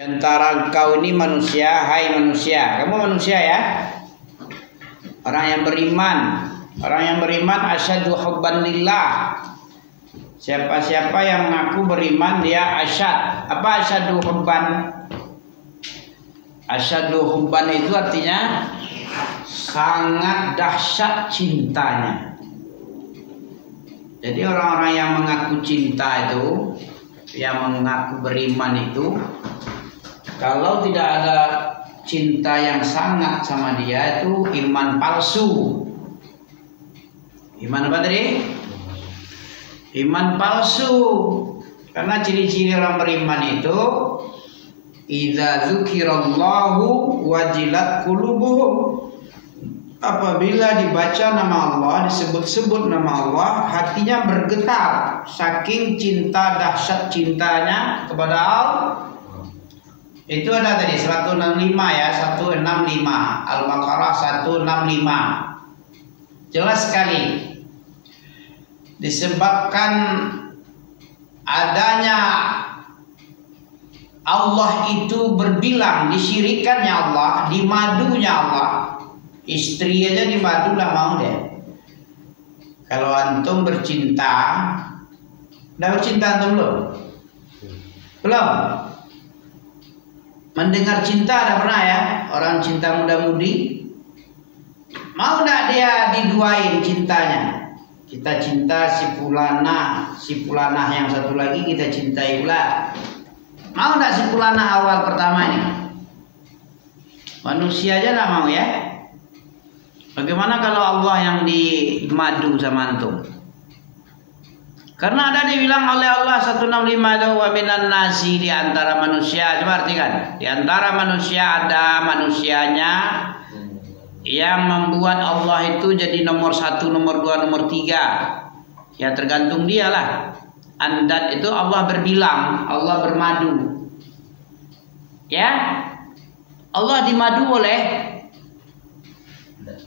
Antara engkau ini manusia, hai manusia, kamu manusia ya, orang yang beriman asyadu hubban lillah. Siapa-siapa yang mengaku beriman dia asyad. Apa asyadu hubban? Asyadu hubban itu artinya sangat dahsyat cintanya. Jadi orang-orang yang mengaku cinta itu, yang mengaku beriman itu, kalau tidak ada cinta yang sangat sama dia, itu iman palsu. Iman apa tadi? Iman palsu. Karena ciri-ciri orang beriman itu, idza dzukirallahu wajilat qulubuhum. Apabila dibaca nama Allah, disebut-sebut nama Allah, hatinya bergetar saking cinta, dahsyat cintanya kepada Allah. Itu ada tadi 165 ya, 165. Al-Baqarah 165. Jelas sekali. Disebabkan adanya Allah itu berbilang, disyirikannya Allah, dimadunya Allah. Istri aja dimadu lah mau deh. Kalau antum bercinta, udah bercinta antum belum? Belum? Mendengar cinta ada pernah ya? Orang cinta muda-mudi, mau enggak dia diduain cintanya? Kita cinta si fulanah yang satu lagi kita cintai pula. Mau enggak si fulanah awal pertama ini? Manusia aja enggak mau ya. Bagaimana kalau Allah yang dimadu sama antum? Karena ada dibilang oleh Allah 165 itu wa minan nasi, di antara manusia. Coba artikan, di antara manusia ada manusianya yang membuat Allah itu jadi nomor 1, nomor 2, nomor 3. Ya tergantung dia lah. Andat itu Allah berbilang, Allah bermadu. Ya, Allah dimadu boleh.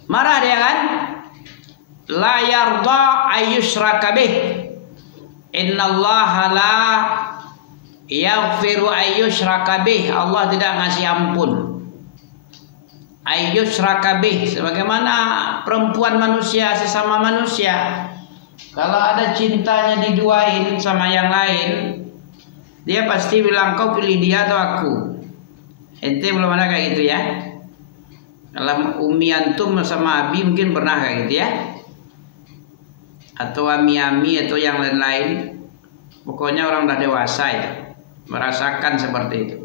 Marah dia kan? La yarda ayyushraka bih. Innallaha la yaghfiru ayyushraka bih. Allah tidak ngasih ampun. Ayyushraka bih, sebagaimana perempuan manusia sesama manusia. Kalau ada cintanya diduain sama yang lain, dia pasti bilang kau pilih dia atau aku. Ente belum ada kayak gitu ya. Kalau umi antum sama abi mungkin pernah kayak gitu ya. Atau ami-ami atau yang lain-lain. Pokoknya orang udah dewasa ya, merasakan seperti itu.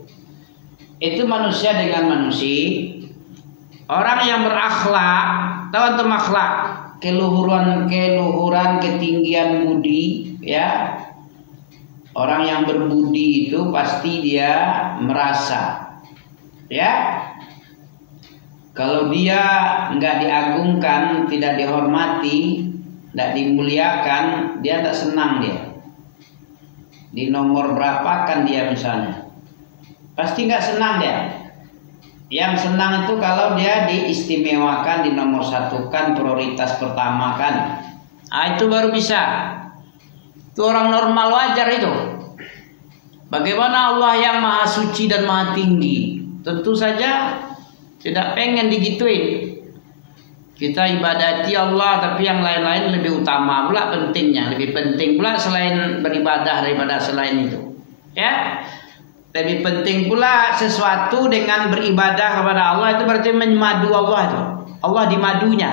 Itu manusia dengan manusia. Orang yang berakhlak, tahu antum akhlak, keluhuran, ketinggian budi ya. Orang yang berbudi itu pasti dia merasa ya. Kalau dia nggak diagungkan, tidak dihormati, tidak dimuliakan, dia tak senang dia. Di nomor berapa kan dia misalnya, pasti nggak senang dia. Yang senang itu kalau dia diistimewakan, di nomor satukan, prioritas pertama kan. Itu baru bisa. Itu orang normal wajar itu. Bagaimana Allah yang maha suci dan maha tinggi, tentu saja tidak pengen digituin. Kita ibadati Allah, tapi yang lain-lain lebih utama pula pentingnya, lebih penting pula selain beribadah daripada selain itu. Ya, lebih penting pula sesuatu dengan beribadah kepada Allah itu berarti memadu Allah itu. Allah dimadunya,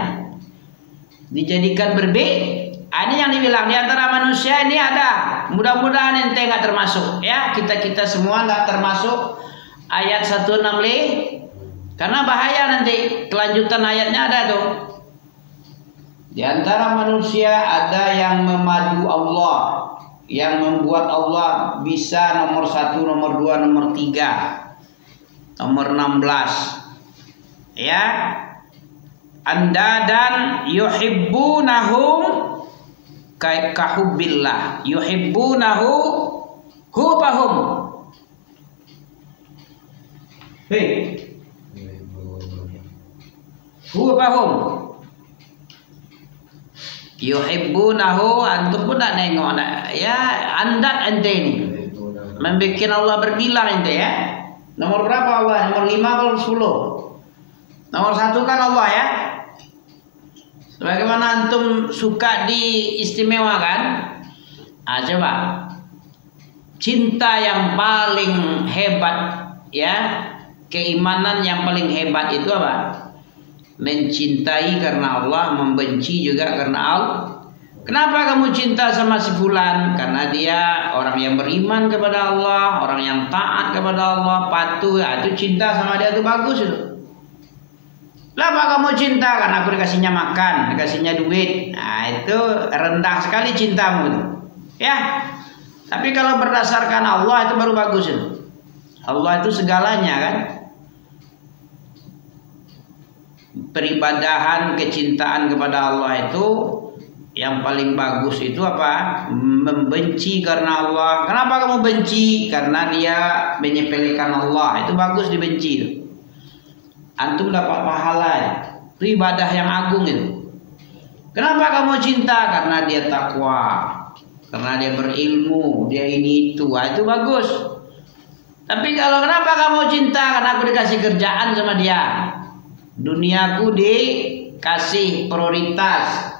dijadikan berbeda. Ini yang dibilang di antara manusia ini ada. Mudah-mudahan ente nggak termasuk. Ya, kita semua nggak termasuk ayat 165. Karena bahaya nanti kelanjutan ayatnya ada tuh. Di antara manusia ada yang memadu Allah, yang membuat Allah bisa nomor 1, nomor 2, nomor 3, nomor 16. Ya. Andadan yuhibbunahum kahubbillah. Yuhibbunahu hubahum. Hei. Hubahum. Yuhibbunahu, antum pun tak nengok nak. Ya, andat ente ini membikin Allah berbilang ente ya. Nomor berapa Allah? Nomor 5 atau 10? Nomor 1 kan Allah ya. Sebagaimana antum suka diistimewakan. Coba cinta yang paling hebat ya, keimanan yang paling hebat itu apa? Mencintai karena Allah, membenci juga karena Allah. Kenapa kamu cinta sama si fulan? Karena dia orang yang beriman kepada Allah, orang yang taat kepada Allah, patuh. Itu cinta sama dia itu bagus itu. Kenapa kamu cinta? Karena aku dikasihnya makan, dikasihnya duit. Nah, itu rendah sekali cintamu itu. Ya. Tapi kalau berdasarkan Allah itu baru bagus itu. Allah itu segalanya kan. Peribadahan, kecintaan kepada Allah itu yang paling bagus itu apa? Membenci karena Allah. Kenapa kamu benci? Karena dia menyepelekan Allah. Itu bagus dibenci itu. Antum dapat pahala ya. Itu ibadah yang agung itu. Kenapa kamu cinta? Karena dia takwa. Karena dia berilmu. Dia ini itu. Itu bagus. Tapi kalau kenapa kamu cinta? Karena aku dikasih kerjaan sama dia. Duniaku dikasih prioritas.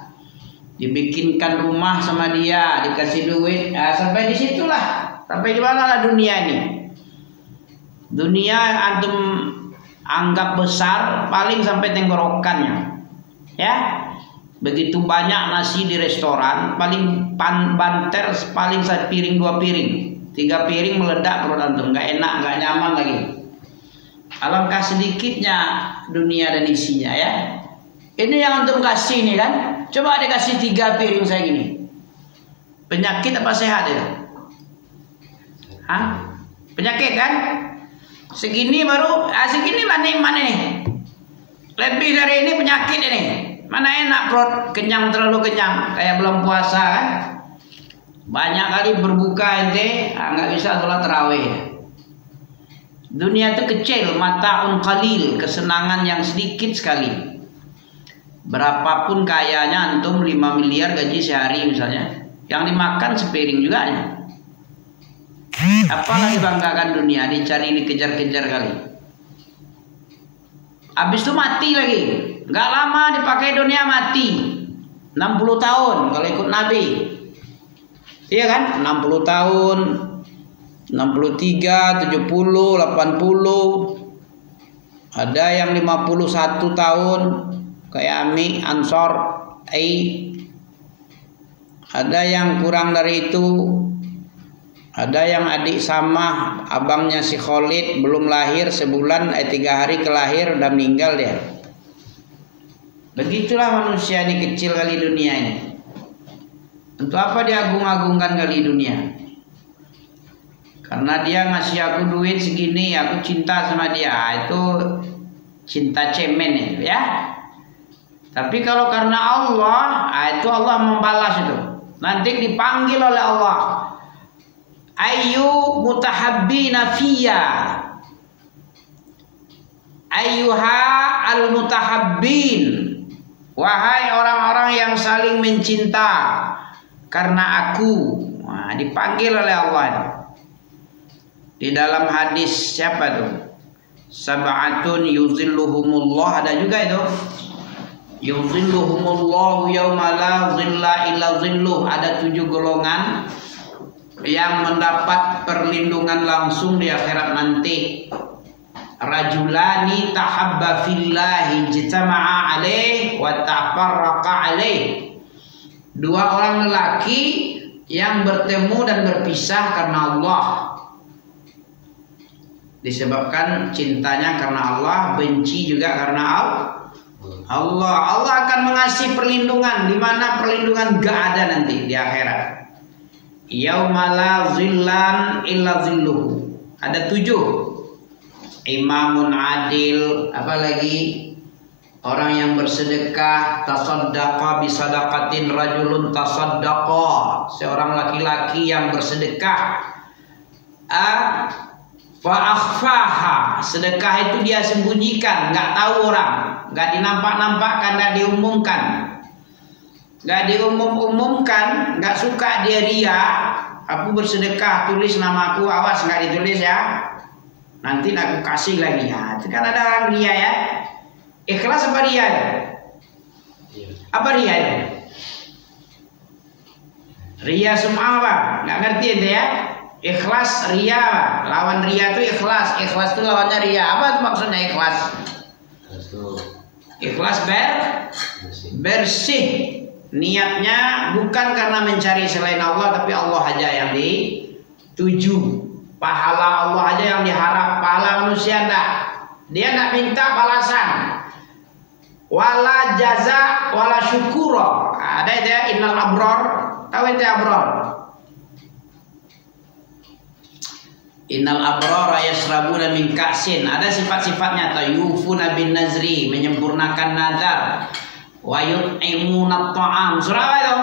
Dibikinkan rumah sama dia, dikasih duit, sampai disitulah, sampai di mana lah dunia ini. Dunia antum anggap besar, paling sampai tenggorokannya, ya. Begitu banyak nasi di restoran, paling banter, paling piring 2 piring, 3 piring meledak perut antum, nggak enak, nggak nyaman lagi. Alangkah sedikitnya dunia dan isinya ya. Ini yang antum kasih nih kan. Coba dikasih 3 piring saya gini. Penyakit apa sehat itu? Hah? Penyakit kan? Segini baru, segini lah nikmat nih. Lebih dari ini penyakit ini. Mana enak perut kenyang, terlalu kenyang, kayak belum puasa kan? Banyak kali berbuka ente, nggak bisa sholat tarawih. Dunia itu kecil, mata'un qalil, kesenangan yang sedikit sekali. Berapapun kayanya antum 5 miliar gaji sehari misalnya, yang dimakan sepiring juga ya. Apalah dibanggakan dunia, dicari, dikejar-kejar kali. Habis itu mati lagi. Gak lama dipakai dunia mati. 60 tahun kalau ikut Nabi. Iya kan? 60 tahun, 63, 70, 80. Ada yang 51 tahun. Kayak Ami, Ansor, ada yang kurang dari itu, ada yang adik sama abangnya si Khalid belum lahir sebulan, 3 hari kelahir udah meninggal dia. Begitulah manusia ini, kecil kali dunia ini. Untuk apa diagung-agungkan kali dunia? Karena dia ngasih aku duit segini, aku cinta sama dia. Itu cinta cemen itu ya. Tapi kalau karena Allah, itu Allah membalas itu. Nanti dipanggil oleh Allah. Ayyu mutahabbina fiyya. Ayyuha al-mutahabbin. Wahai orang-orang yang saling mencinta karena aku. Nah, dipanggil oleh Allah. Di dalam hadis siapa tuh? Sab'atun yuzilluhumullah, ada juga itu. Yuzilluhumullahu yawma la zilla illa zilluh. Ada 7 golongan yang mendapat perlindungan langsung di akhirat nanti. Rajulani tahabba fillahi ijtama'a alaih wa tafarraqa alaih. 2 orang lelaki yang bertemu dan berpisah karena Allah. Disebabkan cintanya karena Allah, benci juga karena Allah akan mengasih perlindungan, di mana perlindungan gak ada nanti di akhirat. Yaumala zillan illa zilluhu. Ada 7. Imamun adil, apalagi orang yang bersedekah, tasaddaqa bisadaqatin rajulun tasaddaqa, seorang laki-laki yang bersedekah. Fa akhfaha, sedekah itu dia sembunyikan, nggak tahu orang, nggak dinampak-nampakkan, nggak diumumkan, nggak diumum-umumkan, nggak suka dia ria. Aku bersedekah, tulis namaku, awas nggak ditulis ya. nanti aku kasih lagi. Nah, itu kan ada orang ria ya. Ikhlas apa ria? Apa ria itu? Ria sum'ah apa? Nggak ngerti ente ya? Ikhlas ria apa? Lawan ria itu ikhlas. Ikhlas itu lawannya ria. Apa maksudnya ikhlas? Ikhlas bersih. Niatnya bukan karena mencari selain Allah, tapi Allah aja yang dituju. Pahala Allah aja yang diharap. Pahala manusia enggak. Dia enggak minta balasan. Wala jaza wala syukura. Ada itu ya, innal abror. Tahu itu abror? Innal abror yashrabuna min ka'sin. Ada sifat-sifatnya, tayufuna bin nazri, menyempurnakan nazar. Wa yut'imuna ta'am. Surah apa itu?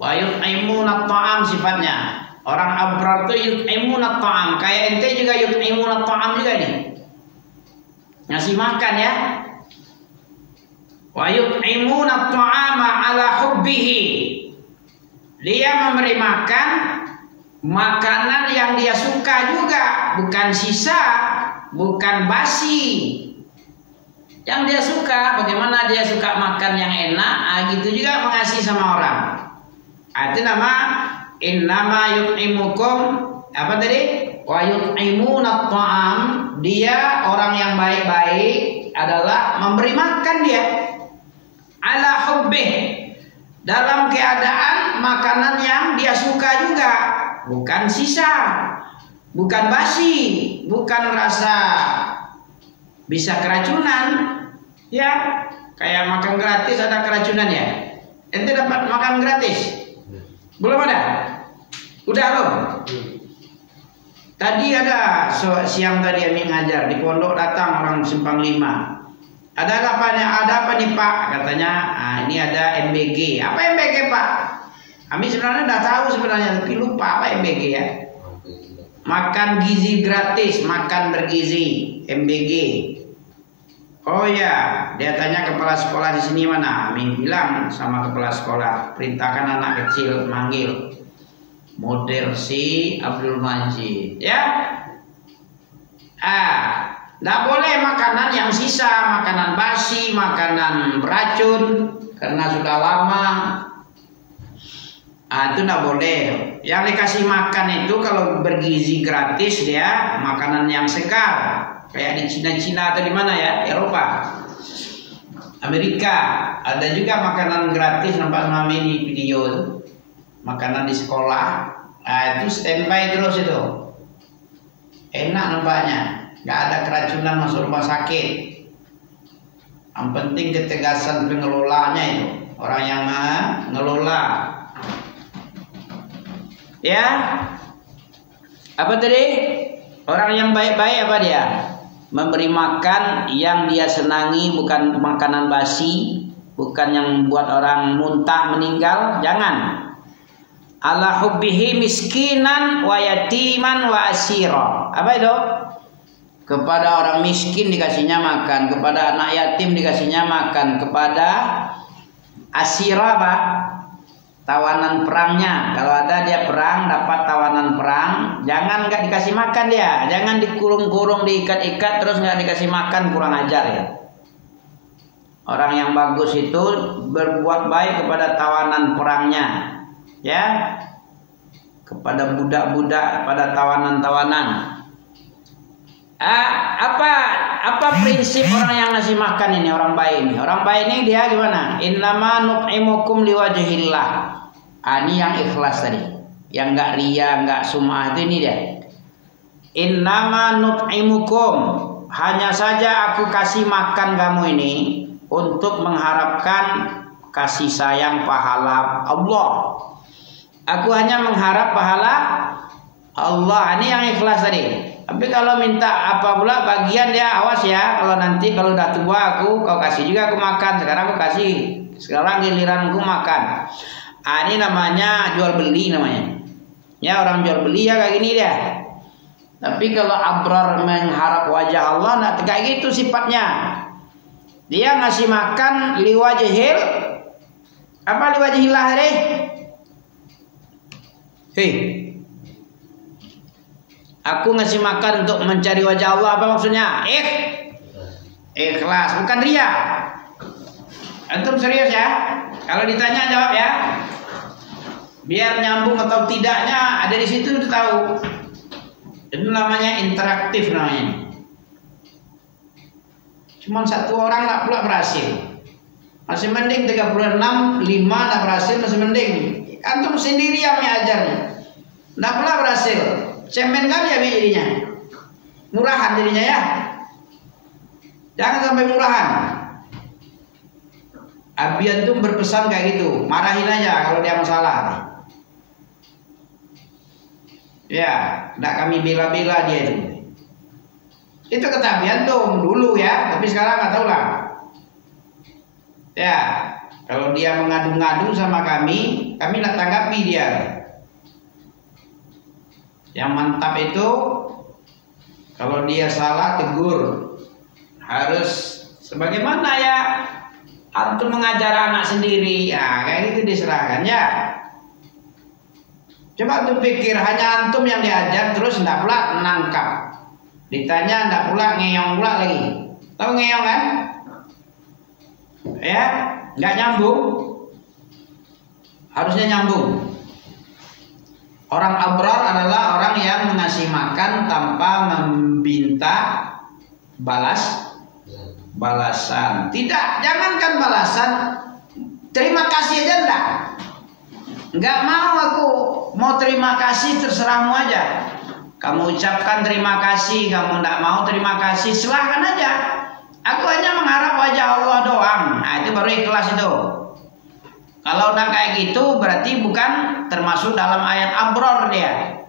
Wa yut'imuna ta'am sifatnya. Orang abrar itu yut'imuna ta'am. Kayak ente juga yut'imuna ta'am juga nih. Ngasih makan ya. Wa yut'imuna ta'ama ala hubbihi. Dia memberi makan makanan yang dia suka juga, bukan sisa, bukan basi. Yang dia suka, bagaimana dia suka makan yang enak, gitu juga mengasihi sama orang. Itu nama innama yut'imukum apa tadi? Wa yut'imuna ta'am. Dia orang yang baik-baik adalah memberi makan dia ala hubbih, dalam keadaan makanan yang dia suka juga, bukan sisa, bukan basi, bukan rasa bisa keracunan. Ya, kayak makan gratis ada keracunan ya. Ente dapat makan gratis? Belum ada? Udah belum? Tadi ada siang tadi Amin ngajar di pondok, datang orang Simpang 5. Ada apa nih Pak? Katanya, ini ada MBG. Apa MBG Pak? Amin sebenarnya udah tahu sebenarnya, tapi lupa apa MBG ya. Makan gizi gratis, makan bergizi, MBG. Oh ya, dia tanya kepala sekolah di sini mana? Amin bilang sama kepala sekolah, perintahkan anak kecil manggil Model si Abdul Majid. Ya, nggak boleh makanan yang sisa, makanan basi, makanan beracun karena sudah lama. Itu nggak boleh. Yang dikasih makan itu kalau bergizi gratis dia makanan yang segar. Kayak di Cina atau di mana ya, Eropa, Amerika, ada juga makanan gratis, nampak mami di video itu, makanan di sekolah, itu standby terus itu, enak nampaknya, nggak ada keracunan masuk rumah sakit. Yang penting ketegasan pengelolanya itu, orang yang mengelola, ya, apa tadi? Orang yang baik-baik apa dia? Memberi makan yang dia senangi, bukan makanan basi, bukan yang membuat orang muntah meninggal, jangan. Ala hubbihi miskinan wa yatiman wa asira. Apa itu? Kepada orang miskin dikasihnya makan, kepada anak yatim dikasihnya makan, kepada asira apa? Tawanan perangnya. Kalau ada dia perang, dapat tawanan perang, jangan nggak dikasih makan dia, jangan dikurung-kurung, diikat-ikat terus nggak dikasih makan, kurang ajar ya. Orang yang bagus itu berbuat baik kepada tawanan perangnya, ya, kepada budak-budak, pada tawanan-tawanan. Apa prinsip orang yang ngasih makan ini, orang baik ini? Orang baik ini dia gimana? Innama nut'imukum liwajhillah. Ini yang ikhlas tadi, yang nggak ria, nggak sum'ah, itu ini dia. Innama nut'imukum, hanya saja aku kasih makan kamu ini untuk mengharapkan kasih sayang pahala Allah. Aku hanya mengharap pahala Allah. Ini yang ikhlas tadi. Tapi kalau minta apa pula bagian dia, awas ya, kalau nanti kalau udah tua kau kasih juga aku makan. Sekarang aku kasih, sekarang giliranku makan. Ini namanya jual beli namanya. Ya, orang jual beli ya kayak gini dia. Tapi kalau abrar mengharap wajah Allah, nah kayak gitu sifatnya. Dia ngasih makan liwajhil, apa liwajhillah deh. Hei, Aku ngasih makan untuk mencari wajah Allah, apa maksudnya? Ikhlas, bukan ria. Antum serius ya? Kalau ditanya jawab ya. Biar nyambung atau tidaknya ada di situ udah tahu. Itu namanya interaktif namanya. Cuman satu orang nggak pula berhasil. Masih mending 36, 5 nggak berhasil masih mending. Antum sendiri yang mengajarnya. Nggak pula berhasil. Cemen kali ya jadinya. Murahan jadinya ya. Jangan sampai murahan. Abi antum berpesan kayak gitu, marahin aja kalau dia masalah. Ya, enggak kami bela-bela dia itu. Itu kata Abi antum dulu ya, tapi sekarang nggak tahu lah. Ya, kalau dia mengadu-ngadu sama kami nak tanggapi dia. Yang mantap itu kalau dia salah tegur. Harus sebagaimana ya antum mengajar anak sendiri, ya kayak gitu diserahkan ya. Coba antum pikir hanya antum yang diajar terus enggak pula menangkap. Ditanya enggak pula ngeyong pula lagi. Tahu ngeyong kan? Ya, enggak nyambung. Harusnya nyambung. Orang abrar adalah orang yang mengasih makan tanpa meminta balasan. Tidak, jangankan balasan, terima kasih aja enggak mau aku. Mau terima kasih terserahmu aja. Kamu ucapkan terima kasih, kamu enggak mau terima kasih, silahkan aja. Aku hanya mengharap wajah Allah doang. Nah itu baru ikhlas itu. Kalau udah kayak gitu berarti bukan termasuk dalam ayat abror dia.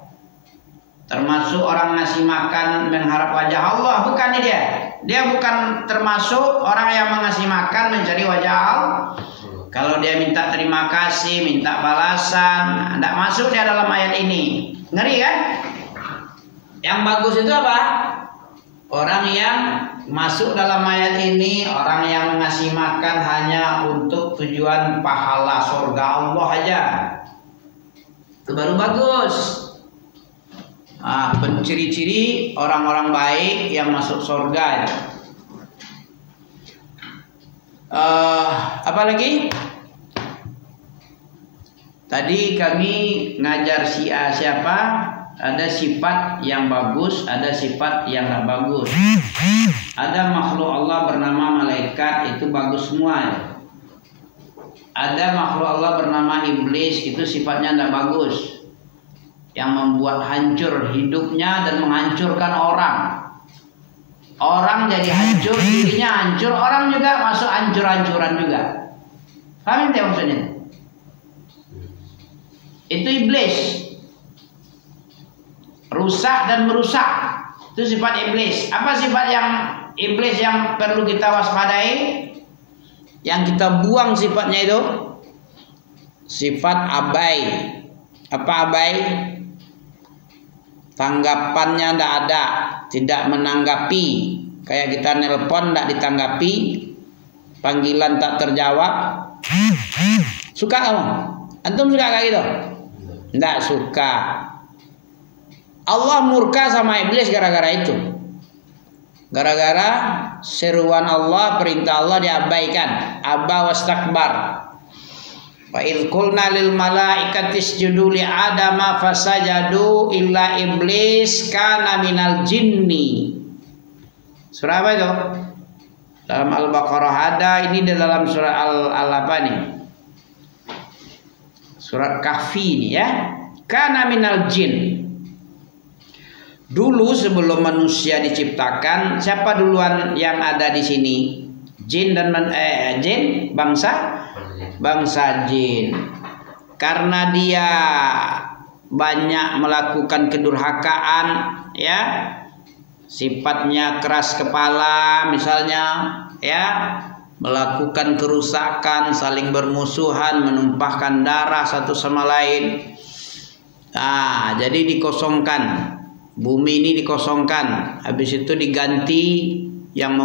Termasuk orang ngasih makan mengharap wajah Allah, bukan dia. Dia bukan termasuk orang yang mengasih makan mencari wajah Allah. Kalau dia minta terima kasih, minta balasan, tidak masuk dia dalam ayat ini. Ngeri kan? Yang bagus itu apa? Orang yang masuk dalam ayat ini, orang yang mengasih makan hanya untuk tujuan pahala surga Allah aja. Itu baru bagus. Penciri-ciri orang-orang baik yang masuk surga. Apa lagi? Tadi kami ngajar si A siapa? Ada sifat yang bagus, ada sifat yang tidak bagus. Ada makhluk Allah bernama malaikat, itu bagus semua. Ada makhluk Allah bernama iblis, itu sifatnya tidak bagus, yang membuat hancur hidupnya dan menghancurkan orang. Orang jadi hancur, dirinya hancur, orang juga masuk hancur-hancuran juga. Paham tidak maksudnya? Itu iblis. Rusak dan merusak. Itu sifat iblis. Apa sifat yang iblis yang perlu kita waspadai? Yang kita buang sifatnya itu? Sifat abai. Apa abai? Tanggapannya tidak ada, tidak menanggapi. Kayak kita nelpon tidak ditanggapi, panggilan tak terjawab. Suka kamu? Antum suka kayak gitu? Tidak suka. Allah murka sama iblis gara-gara itu. Gara-gara seruan Allah, perintah Allah diabaikan. Aba wastakbar. Wa idh qulna lil malaikati isjudu li adama fasajadu illa iblis kana minal jinni. Surah apa itu? Dalam Al-Baqarah ada, ini di dalam surah Al-apa nih? Surat Kahfi ini ya. Kana minal jin. Dulu sebelum manusia diciptakan, siapa duluan yang ada di sini? Jin dan jin, bangsa jin. Karena dia banyak melakukan kedurhakaan, ya, sifatnya keras kepala, misalnya, ya, melakukan kerusakan, saling bermusuhan, menumpahkan darah satu sama lain. Nah, jadi dikosongkan. Bumi ini dikosongkan, habis itu diganti yang